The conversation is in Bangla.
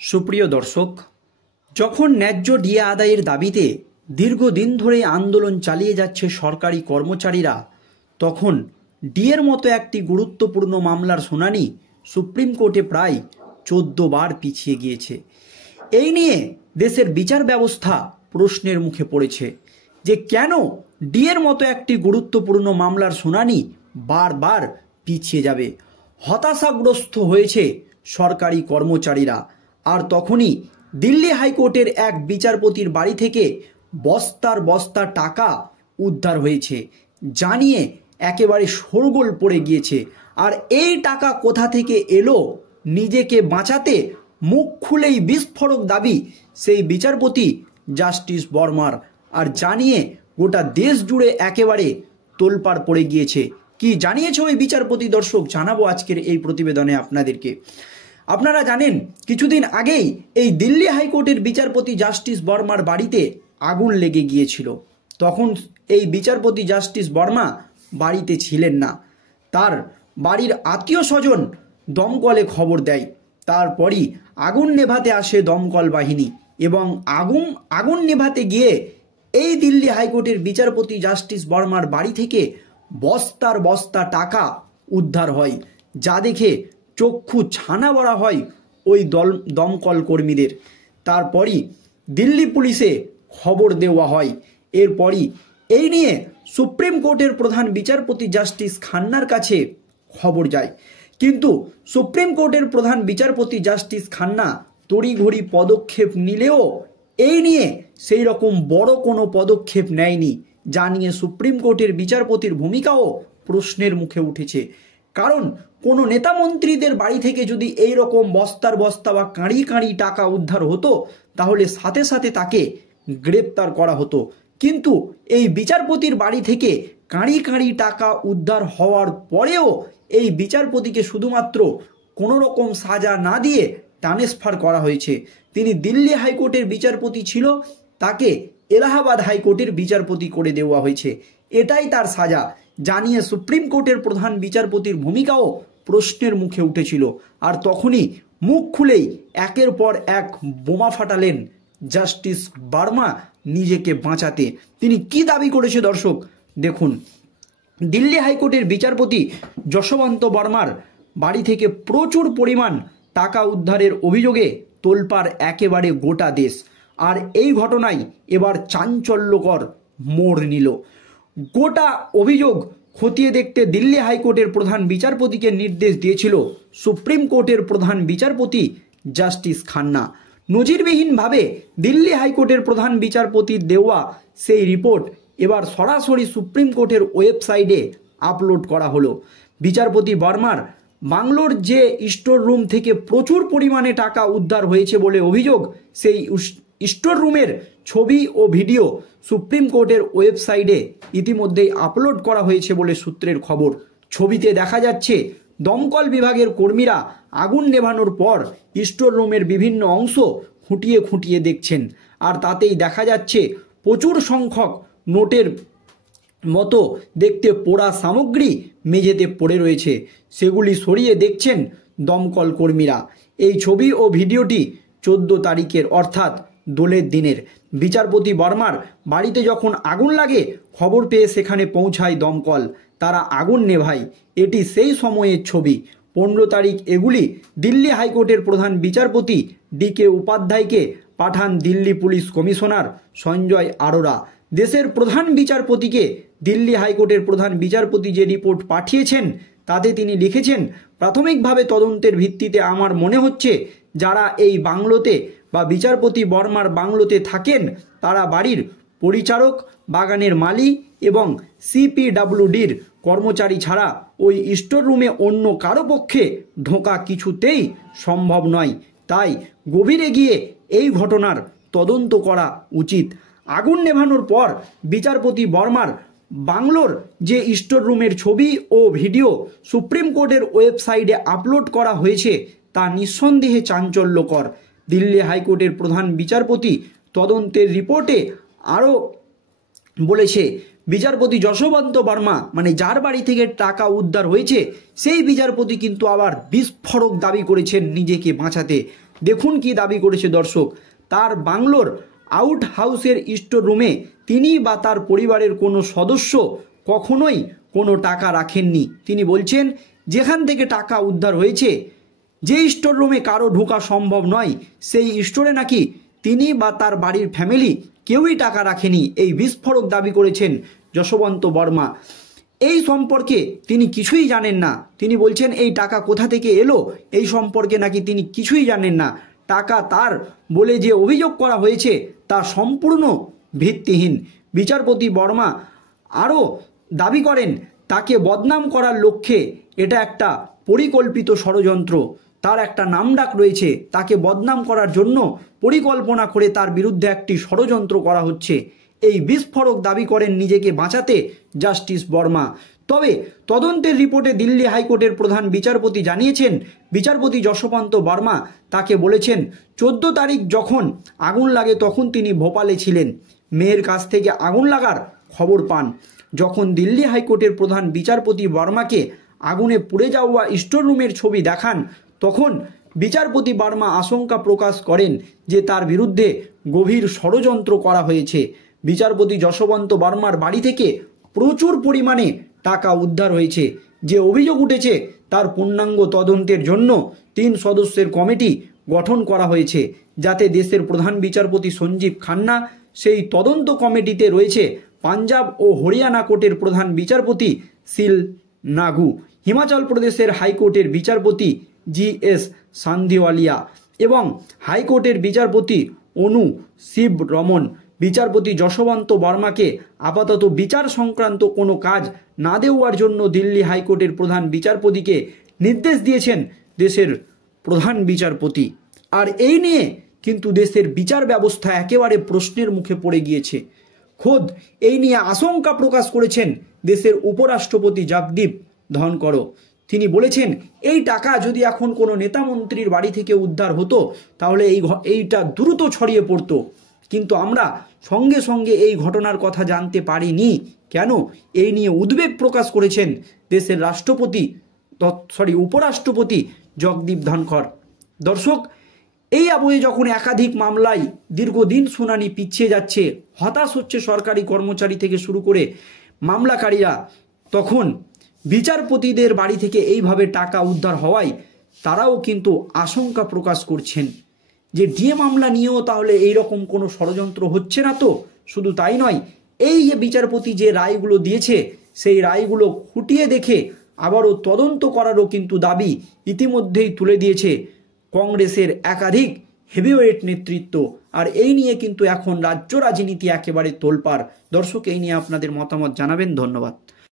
সুপ্রিয় দর্শক, যখন ন্যায্য ডিএ আদায়ের দাবিতে দীর্ঘদিন ধরে আন্দোলন চালিয়ে যাচ্ছে সরকারি কর্মচারীরা, তখন ডিএর মতো একটি গুরুত্বপূর্ণ মামলার শুনানি সুপ্রিম কোর্টে প্রায় 14 বার পিছিয়ে গিয়েছে। এই নিয়ে দেশের বিচার ব্যবস্থা প্রশ্নের মুখে পড়েছে যে কেন ডিএর মতো একটি গুরুত্বপূর্ণ মামলার শুনানি বারবার পিছিয়ে যাবে। হতাশাগ্রস্ত হয়েছে সরকারি কর্মচারীরা। আর তখনই দিল্লি হাইকোর্টের এক বিচারপতির বাড়ি থেকে বস্তার বস্তা টাকা উদ্ধার হয়েছে, জানিয়ে একেবারে শোরগোল পড়ে গিয়েছে। আর এই টাকা কোথা থেকে এলো, নিজেকে বাঁচাতে মুখ খুলেই বিস্ফোরক দাবি সেই বিচারপতি জাস্টিস বর্মার। আর জানিয়ে গোটা দেশ জুড়ে একেবারে তোলপাড় পড়ে গিয়েছে। কি জানিয়েছে ওই বিচারপতি দর্শক, জানাবো আজকের এই প্রতিবেদনে আপনাদেরকে। আপনারা জানেন, কিছুদিন আগেই এই দিল্লি হাইকোর্টের বিচারপতি জাস্টিস বর্মার বাড়িতে আগুন লেগে গিয়েছিল। তখন এই বিচারপতি জাস্টিস বর্মা বাড়িতে ছিলেন না। তার বাড়ির আত্মীয় স্বজন দমকলে খবর দেয়। তারপরই আগুন নেভাতে আসে দমকল বাহিনী এবং আগুন নেভাতে গিয়ে এই দিল্লি হাইকোর্টের বিচারপতি জাস্টিস বর্মার বাড়ি থেকে বস্তার বস্তা টাকা উদ্ধার হয়, যা দেখে চক্ষু ছানা বড়া হয় ওই দমকল কর্মীদের। তারপরই দিল্লি পুলিশে খবর দেওয়া হয়। এরপরই এই নিয়ে সুপ্রিম কোর্টের প্রধান বিচারপতি জাস্টিস খান্নার কাছে খবর যায়। কিন্তু সুপ্রিম কোর্টের প্রধান বিচারপতি জাস্টিস খান্না তড়িঘড়ি পদক্ষেপ নিলেও এই নিয়ে সেই রকম বড় কোনো পদক্ষেপ নেয়নি, যা নিয়ে সুপ্রিম কোর্টের বিচারপতির ভূমিকাও প্রশ্নের মুখে উঠেছে। কারণ কোনো নেতা মন্ত্রীদের বাড়ি থেকে যদি এই রকম বস্তার বস্তা বা কাঁড়ি কাঁড়ি টাকা উদ্ধার হতো, তাহলে সাথে সাথে তাকে গ্রেপ্তার করা হতো। কিন্তু এই বিচারপতির বাড়ি থেকে কাঁড়ি কাঁড়ি টাকা উদ্ধার হওয়ার পরেও এই বিচারপতিকে শুধুমাত্র কোনো রকম সাজা না দিয়ে ট্রান্সফার করা হয়েছে। তিনি দিল্লি হাইকোর্টের বিচারপতি ছিল, তাকে এলাহাবাদ হাইকোর্টের বিচারপতি করে দেওয়া হয়েছে। এটাই তার সাজা, জানিয়ে সুপ্রিম কোর্টের প্রধান বিচারপতির ভূমিকাও প্রশ্নের মুখে উঠেছিল। আর তখনই মুখ খুলেই একের পর এক বোমা ফাটালেন জাস্টিস বর্মা নিজেকে বাঁচাতে। তিনি কি দাবি করেছে দর্শক দেখুন। দিল্লি হাইকোর্টের বিচারপতি যশবন্ত বর্মার বাড়ি থেকে প্রচুর পরিমাণ টাকা উদ্ধারের অভিযোগে তোলপাড় একেবারে গোটা দেশ। আর এই ঘটনায় এবার চাঞ্চল্যকর মোড় নিল। গোটা অভিযোগ খতিয়ে দেখতে দিল্লি হাইকোর্টের প্রধান বিচারপতিকে নির্দেশ দিয়েছিল সুপ্রিম কোর্টের প্রধান বিচারপতি জাস্টিস খান্না। নজিরবিহীনভাবে দিল্লি হাইকোর্টের প্রধান বিচারপতির দেওয়া সেই রিপোর্ট এবার সরাসরি সুপ্রিম কোর্টের ওয়েবসাইটে আপলোড করা হলো। বিচারপতি বর্মার বাংলোর যে স্টোর রুম থেকে প্রচুর পরিমাণে টাকা উদ্ধার হয়েছে বলে অভিযোগ, সেই স্টোর রুমের ছবি ও ভিডিও সুপ্রিম কোর্টের ওয়েবসাইটে ইতিমধ্যেই আপলোড করা হয়েছে বলে সূত্রের খবর। ছবিতে দেখা যাচ্ছে দমকল বিভাগের কর্মীরা আগুন নেভানোর পর স্টোর রুমের বিভিন্ন অংশ খুঁটিয়ে খুঁটিয়ে দেখছেন। আর তাতেই দেখা যাচ্ছে প্রচুর সংখ্যক নোটের মতো দেখতে পোড়া সামগ্রী মেঝেতে পড়ে রয়েছে, সেগুলি সরিয়ে দেখছেন দমকল কর্মীরা। এই ছবি ও ভিডিওটি 14 তারিখের অর্থাৎ দোলের দিনের। বিচারপতি বর্মার বাড়িতে যখন আগুন লাগে, খবর পেয়ে সেখানে পৌঁছায় দমকল, তারা আগুন নেভায়। এটি সেই সময়ের ছবি। 15 তারিখ এগুলি দিল্লি হাইকোর্টের প্রধান বিচারপতি DK উপাধ্যায়কে পাঠান দিল্লি পুলিশ কমিশনার সঞ্জয় আরোরা। দেশের প্রধান বিচারপতিকে দিল্লি হাইকোর্টের প্রধান বিচারপতি যে রিপোর্ট পাঠিয়েছেন, তাতে তিনি লিখেছেন, প্রাথমিকভাবে তদন্তের ভিত্তিতে আমার মনে হচ্ছে যারা এই বাংলোতে বা বিচারপতি বর্মার বাংলোতে থাকেন, তারা বাড়ির পরিচারক, বাগানের মালি এবং CPWDর কর্মচারী ছাড়া ওই স্টোর রুমে অন্য কারো পক্ষে ঢোকা কিছুতেই সম্ভব নয়। তাই গভীরে গিয়ে এই ঘটনার তদন্ত করা উচিত। আগুন নেভানোর পর বিচারপতি বর্মার বাংলোর যে স্টোর রুমের ছবি ও ভিডিও সুপ্রিম কোর্টের ওয়েবসাইটে আপলোড করা হয়েছে, তা নিঃসন্দেহে চাঞ্চল্যকর। দিল্লি হাইকোর্টের প্রধান বিচারপতি তদন্তের রিপোর্টে আরও বলেছে, বিচারপতি যশবন্ত বর্মা মানে যার বাড়ি থেকে টাকা উদ্ধার হয়েছে, সেই বিচারপতি কিন্তু আবার বিস্ফোরক দাবি করেছেন নিজেকে বাঁচাতে। দেখুন কি দাবি করেছে দর্শক। তার বাংলোর আউট হাউসের স্টোর রুমে তিনি বা তার পরিবারের কোনো সদস্য কখনোই কোনো টাকা রাখেননি। তিনি বলছেন যেখান থেকে টাকা উদ্ধার হয়েছে, যে স্টোর রুমে কারো ঢোকা সম্ভব নয়, সেই স্টোরে নাকি তিনি বা তার বাড়ির ফ্যামিলি কেউই টাকা রাখেনি। এই বিস্ফোরক দাবি করেছেন যশবন্ত বর্মা। এই সম্পর্কে তিনি কিছুই জানেন না। তিনি বলছেন এই টাকা কোথা থেকে এলো এই সম্পর্কে নাকি তিনি কিছুই জানেন না। টাকা তার বলে যে অভিযোগ করা হয়েছে তা সম্পূর্ণ ভিত্তিহীন। বিচারপতি বর্মা আরও দাবি করেন তাকে বদনাম করার লক্ষ্যে এটা একটা পরিকল্পিত ষড়যন্ত্র। তার একটা নামডাক রয়েছে, তাকে বদনাম করার জন্য পরিকল্পনা করে তার বিরুদ্ধে একটি ষড়যন্ত্র করা হচ্ছে। এই বিস্ফোরক দাবি করেন নিজেকে বাঁচাতে জাস্টিস বর্মা। তবে তদন্তের রিপোর্টে দিল্লি হাইকোর্টের প্রধান বিচারপতি জানিয়েছেন, বিচারপতি যশবন্ত বর্মা তাকে বলেছেন 14 তারিখ যখন আগুন লাগে তখন তিনি ভোপালে ছিলেন। মেয়ের কাছ থেকে আগুন লাগার খবর পান। যখন দিল্লি হাইকোর্টের প্রধান বিচারপতি বর্মাকে আগুনে পুড়ে যাওয়া স্টোর রুমের ছবি দেখান, তখন বিচারপতি বর্মা আশঙ্কা প্রকাশ করেন যে তার বিরুদ্ধে গভীর ষড়যন্ত্র করা হয়েছে। বিচারপতি যশবন্ত বর্মার বাড়ি থেকে প্রচুর পরিমাণে টাকা উদ্ধার হয়েছে। যে অভিযোগ উঠেছে তার পূর্ণাঙ্গ তদন্তের জন্য 3 সদস্যের কমিটি গঠন করা হয়েছে, যাতে দেশের প্রধান বিচারপতি সঞ্জীব খান্না, সেই তদন্ত কমিটিতে রয়েছে পাঞ্জাব ও হরিয়ানা কোর্টের প্রধান বিচারপতি সিল নাগু, হিমাচল প্রদেশের হাইকোর্টের বিচারপতি GS সান্ধিওয়ালিয়া এবং হাইকোর্টের বিচারপতি অনু শিব রমন। বিচারপতি যশবন্ত বর্মাকে আপাতত বিচার সংক্রান্ত কোনো কাজ না দেওয়ার জন্য দিল্লি হাইকোর্টের প্রধান বিচারপতিকে নির্দেশ দিয়েছেন দেশের প্রধান বিচারপতি। আর এই নিয়ে কিন্তু দেশের বিচার ব্যবস্থা একেবারে প্রশ্নের মুখে পড়ে গিয়েছে। খোদ এই নিয়ে আশঙ্কা প্রকাশ করেছেন দেশের উপরাষ্ট্রপতি জগদীপ ধনকর। তিনি বলেছেন এই টাকা যদি এখন কোনো নেতামন্ত্রীর বাড়ি থেকে উদ্ধার হতো তাহলে এইটা দ্রুত ছড়িয়ে পড়তো, কিন্তু আমরা সঙ্গে সঙ্গে এই ঘটনার কথা জানতে পারিনি কেন? এই নিয়ে উদ্বেগ প্রকাশ করেছেন দেশের উপরাষ্ট্রপতি জগদীপ ধনখড়। দর্শক, এই আবহে যখন একাধিক মামলায় দীর্ঘদিন শুনানি পিছিয়ে যাচ্ছে, হতাশ হচ্ছে সরকারি কর্মচারী থেকে শুরু করে মামলাকারীরা, তখন বিচারপতিদের বাড়ি থেকে এইভাবে টাকা উদ্ধার হওয়ায় তারাও কিন্তু আশঙ্কা প্রকাশ করছেন যে ডিএ মামলা নিয়েও তাহলে এইরকম কোনো ষড়যন্ত্র হচ্ছে না তো? শুধু তাই নয়, এই যে বিচারপতি যে রায়গুলো দিয়েছে সেই রায়গুলো খুঁটিয়ে দেখে আবারও তদন্ত করারও কিন্তু দাবি ইতিমধ্যেই তুলে দিয়েছে কংগ্রেসের একাধিক হেভিওয়েট নেতৃত্ব। আর এই নিয়ে কিন্তু এখন রাজ্য রাজনীতি একেবারে তোলপাড়। দর্শক, এই নিয়ে আপনাদের মতামত জানাবেন। ধন্যবাদ।